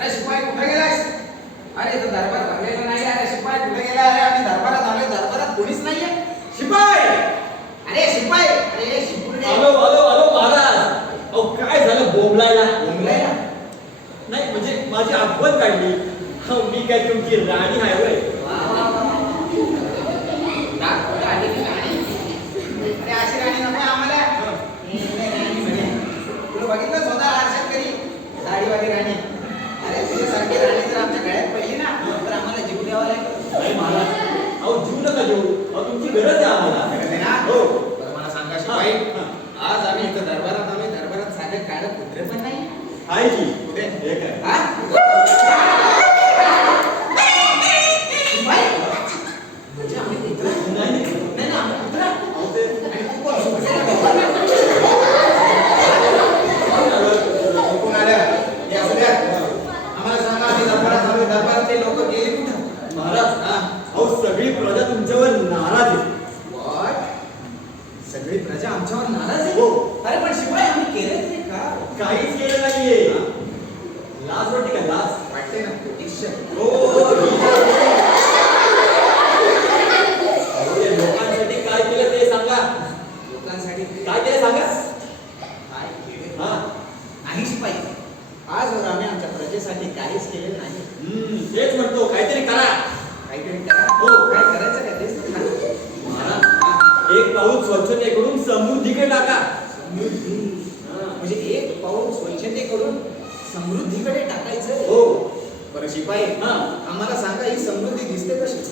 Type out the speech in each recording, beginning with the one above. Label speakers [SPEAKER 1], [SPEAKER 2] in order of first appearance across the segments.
[SPEAKER 1] अरे शिपाई कुठे गेलायस? अरे तो दरबार भरलेला नाही अरे शिपाई कुठे गेला? अरे आम्ही दरबारात आलो दरबारात कोणीच नाहीये. शिपाई! अरे शिपाई! अरे शिपुर्डे!
[SPEAKER 2] हॅलो हॅलो हॅलो महाराज. अहो काय झालं? बोंबलायला?
[SPEAKER 1] बोंबलायला?
[SPEAKER 2] नाही म्हणजे माझी आठवण काढली. मी काय तुमची राणी आहे आहे की
[SPEAKER 1] कुठे
[SPEAKER 2] एक आहे हा
[SPEAKER 1] नाहीच पाहिजे. आजवर आम्ही आमच्या प्रजेसाठी काहीच केले नाही.
[SPEAKER 2] तेच म्हणतो काहीतरी करा.
[SPEAKER 1] काहीतरी करा?
[SPEAKER 2] हो
[SPEAKER 1] काय करायचं काय तेच
[SPEAKER 2] एक पाऊल स्वच्छतेकडून समृद्धीकडे टाका.
[SPEAKER 1] म्हणजे एक पाऊल स्वच्छतेकडून समृद्धीकडे टाकायचं.
[SPEAKER 2] हो.
[SPEAKER 1] बरं शिपाई आम्हाला सांगा ही समृद्धी दिसते कशी?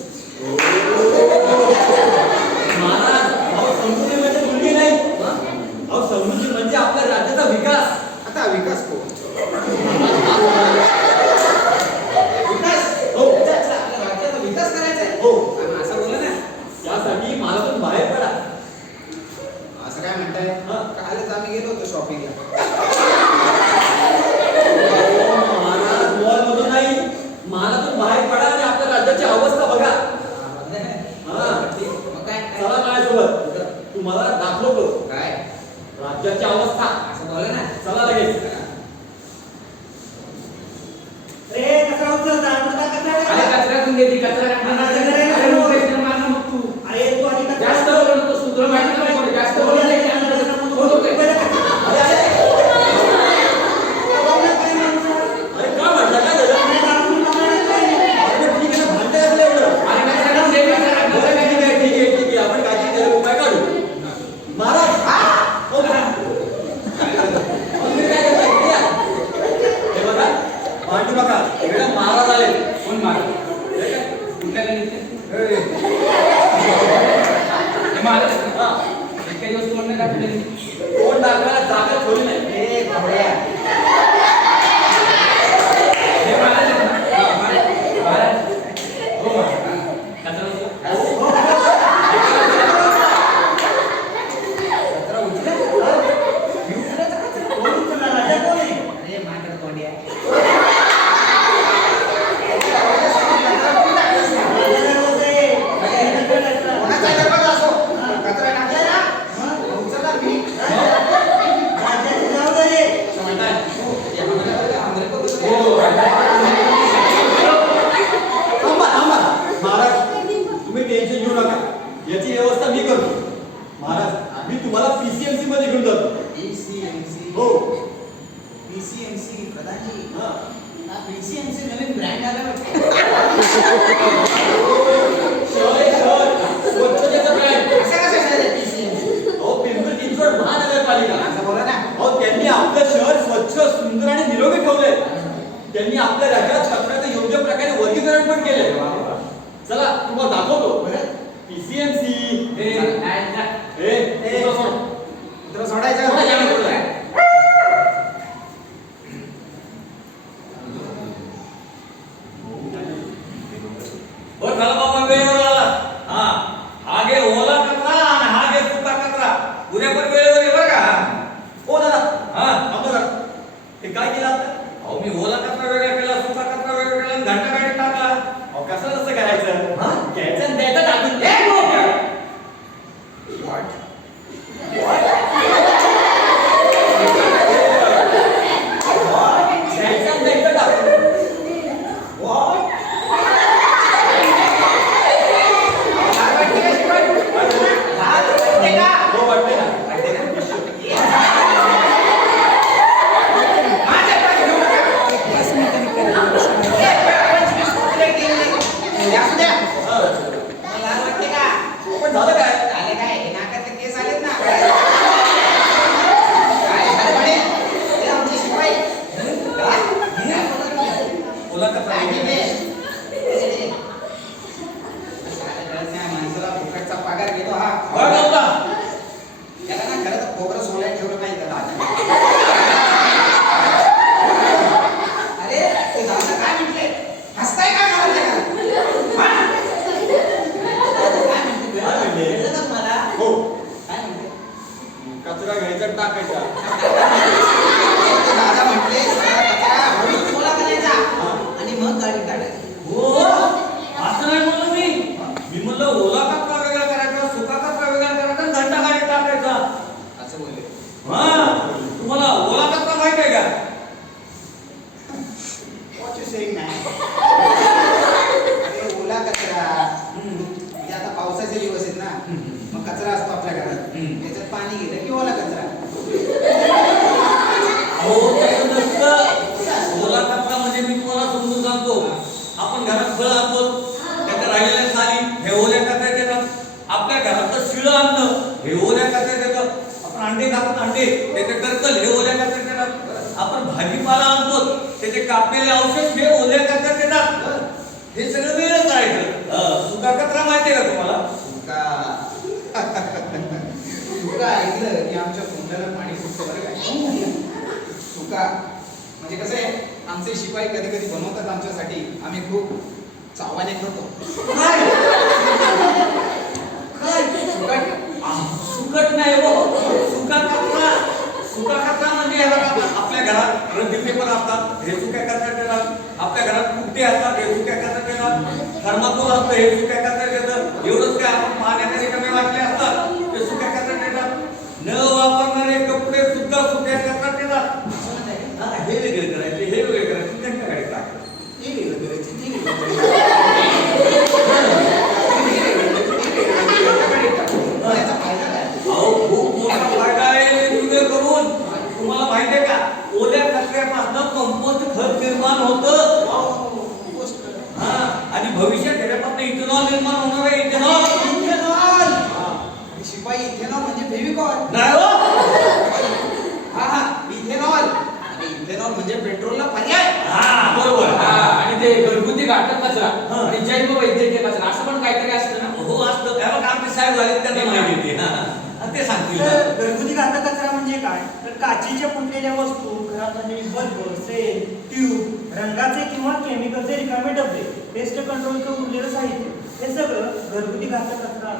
[SPEAKER 1] कॉपी घ्या.
[SPEAKER 2] महाराज मोबाईल नाही महाराजातून बाहेर पडा आणि आपल्या राज्याची अवस्था बघा चला माझ्यासोबत तुम्हाला दाखलो करू
[SPEAKER 1] काय
[SPEAKER 2] राज्याची अवस्था
[SPEAKER 1] असं बोला ना
[SPEAKER 2] चला लगेच
[SPEAKER 3] कचरा उचलता कचरा
[SPEAKER 4] कचरा घेतली कचरा
[SPEAKER 1] करून असं
[SPEAKER 2] करायचं
[SPEAKER 1] हा
[SPEAKER 2] घ्यायचं आणि द्यायचं कचरा घ्यायचा आणि टाकायचा
[SPEAKER 1] ते दादा म्हटले सगळा कचरा हळूच गोळा करायचा आणि मग गाडी टाकायची
[SPEAKER 2] हो असं नाही म्हणलं मी मी म्हणलं ओला कचरा वेगळा करायचा सुका कचरा वेगळा करायचा आणि घंटा गाडीत टाकायचा
[SPEAKER 1] असं बोलले
[SPEAKER 2] हा तुम्हाला ओला कचरा माहीत आहे का
[SPEAKER 1] What you saying, man? अरे ओला कचरा म्हणजे आता पावसाचे दिवस आहेत ना मग कचरा असतो आपल्या घरात
[SPEAKER 2] हम्म.
[SPEAKER 1] त्याच्यात पाणी गेलं की ओला कचरा
[SPEAKER 2] अहो तसं नसतं ओला कचरा म्हणजे मी तुम्हाला समजून सांगतो आपण घरात फळ आणतो त्याच्या राहिलेल्या साली हे ओल्या कचऱ्यात येतात आपल्या घरातलं शिळं अन्न हे ओल्या कचऱ्यात येतं. आपण अंडे खातात अंडे. त्याचे टर्कल हे ओल्या कचऱ्यात येतात आपण भाजीपाला आणतो. त्याचे कापलेले औषध हे ओल्या कचऱ्यात येतात. हे सगळं करायचं अं, सुका कचरा माहितीये का तुम्हाला?
[SPEAKER 1] सुका. सुका ऐकलं की आमच्या तोंडाला पाणी सुटतं बरं काय सुका. म्हणजे कसं आहे आमचे शिपाई कधी कधी बनवतात आमच्यासाठी. आम्ही खूप चावाने खातो
[SPEAKER 2] काय
[SPEAKER 1] काय सुका
[SPEAKER 2] आह, सुकट नाही हो सुका कचरा सुका कचरा म्हणजे हे बघा, आपल्या घरात रद्दी पेपर असतात. हे सुक्या कचऱ्यात येतात आपल्या घरात कुट्टे असतात? हे सुक्या कचऱ्यात येतात थर्माकोल असतं? हे सुक्या कचऱ्यात येतं एवढंच काय आपण पाण्याचे कमी वाटले असतात ते सुक्या कचऱ्यात येतात न वापरणारे कपडे सुद्धा सुक्या कचऱ्यात येतात हा, वेगळे करायचे हे वेगळे करायचे. त्यांच्या गाडीत टाकायचे
[SPEAKER 1] ते वेगळं करायचं, ते वेगळं करायचं. याचा फायदा काय?
[SPEAKER 2] अहो खूप मोठा फायदा आहे वेगवेगळे करून. तुम्हाला माहिती आहे का? ओल्या कचऱ्यापासून कंपोस्ट खत निर्माण होतं. हा आणि भविष्यात त्याच्यापासून इथेनॉल निर्माण होणार आहे इथेनॉल.
[SPEAKER 1] शिपाई इथेनॉल म्हणजे फेविकॉल
[SPEAKER 2] नाही हो.
[SPEAKER 1] हा हा इथेनॉल. आणि इथेनॉल म्हणजे पेट्रोलला पर्याय.
[SPEAKER 2] हा बरोबर.
[SPEAKER 4] हा, आणि ते घरगुती घातक कचरा. आणि जैव वैद्यकीय कचरा असं पण काहीतरी असतं ना?
[SPEAKER 2] हो असतं. त्याला आमचे साहेब झाले त्यांना माहिती ते सांगतील.
[SPEAKER 3] घरगुती घातक कचरा म्हणजे काय? तर काचेच्या फुटलेल्या वस्तू बल्ब सेल ट्यूब रंगाचे किंवा केमिकलचे रिकामे डबे पेस्ट कंट्रोलचं उरलेलं साहित्य हे सगळं घरगुती घातक कचरा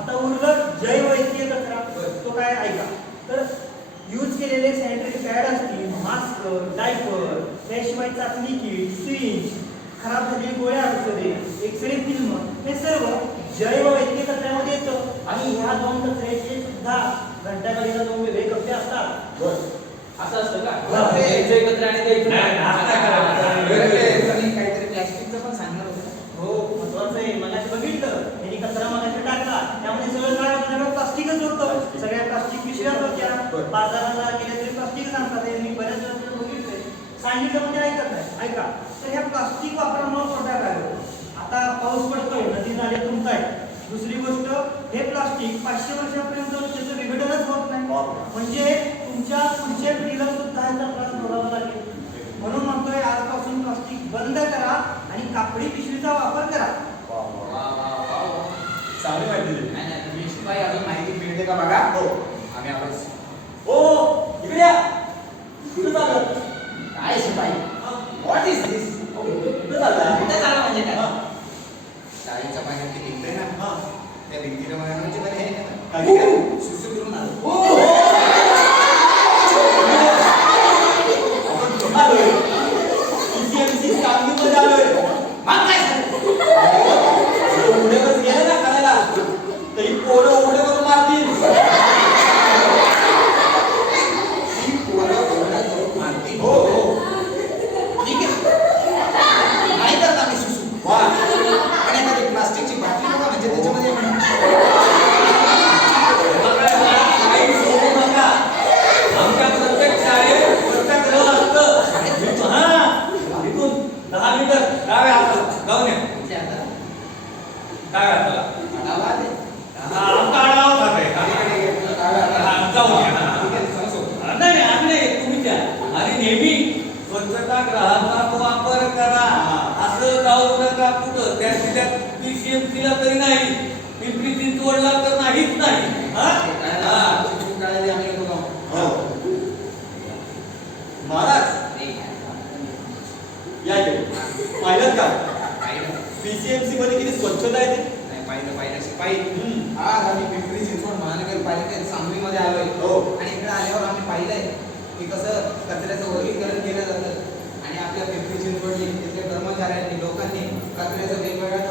[SPEAKER 3] आता उरलं जैवैकीय कचरा तो काय ऐका. तर यूज केलेले सॅनिटरी पॅड असतील मास्क डायपर त्याशिवाय चाचणी किट सिरिंज खराब झालेली गोळ्या औषधे एक्सरे फिल्म हे सर्व जैववैद्यकीय कचऱ्यामध्ये येतं. आणि ह्या दोन कचऱ्याचे सुद्धा घंटागाडीला दोन वेगळे कप्पे असतात.
[SPEAKER 4] असं असतं का. द्यायचं एकत्र आणि द्यायचं
[SPEAKER 2] नाही,
[SPEAKER 1] काहीतरी प्लॅस्टिकचं पण सांगणार होतं?
[SPEAKER 3] हो महत्वाचं आहे. मला बघितलं. यांनी कचरा मगाशी टाकला. त्यामध्ये सगळं काय होतं सगळं प्लास्टिकच होतं. सगळ्या प्लास्टिक पिशव्याच होत्या. बाजाराला गेले तरी प्लास्टिकच आणतात हे मी बऱ्याच वेळा बघितलंय. सांगितलं म्हणजे ऐकत नाही. ऐका. तर ह्या प्लास्टिक वापरामुळे तोटा काय होतो? आता पाऊस पडतोय नदी नाले तुंबतायत. दुसरी गोष्ट हे प्लास्टिक पाचशे वर्षापर्यंत त्याचं विघटनच होत नाही. म्हणजे तुमच्या पुढच्या पिढीला सुद्धा ह्याचा त्रास भोगावा लागेल. म्हणून म्हणतोय आजपासून प्लास्टिक बंद करा आणि कापडी पिशवीचा वापर करा.
[SPEAKER 2] चांगली माहिती दिली.
[SPEAKER 1] नाही, नाही, तुम्ही अजून माहिती मिळते का बघा? हो. आम्ही आलोच
[SPEAKER 2] ओ इकडे या. कुठं चाललं
[SPEAKER 1] काय शिपाई
[SPEAKER 5] तुम्ही चिंचवडला तर नाहीच नाही. हो.
[SPEAKER 2] महाराज या पाहिलं का? पीसीएमसी मध्ये किती स्वच्छता आहे
[SPEAKER 1] पाहिलं पाहिजे आम्ही पिंपरी
[SPEAKER 2] हो.
[SPEAKER 1] आणि इकडे आल्यावर आम्ही की कसं कचऱ्याचं वर्गीकरण केलं जात. आणि आपल्या पिंपरी चिंचवडने तिथल्या कर्मचाऱ्यांनी लोकांनी कचऱ्याचं वेगवेगळ्या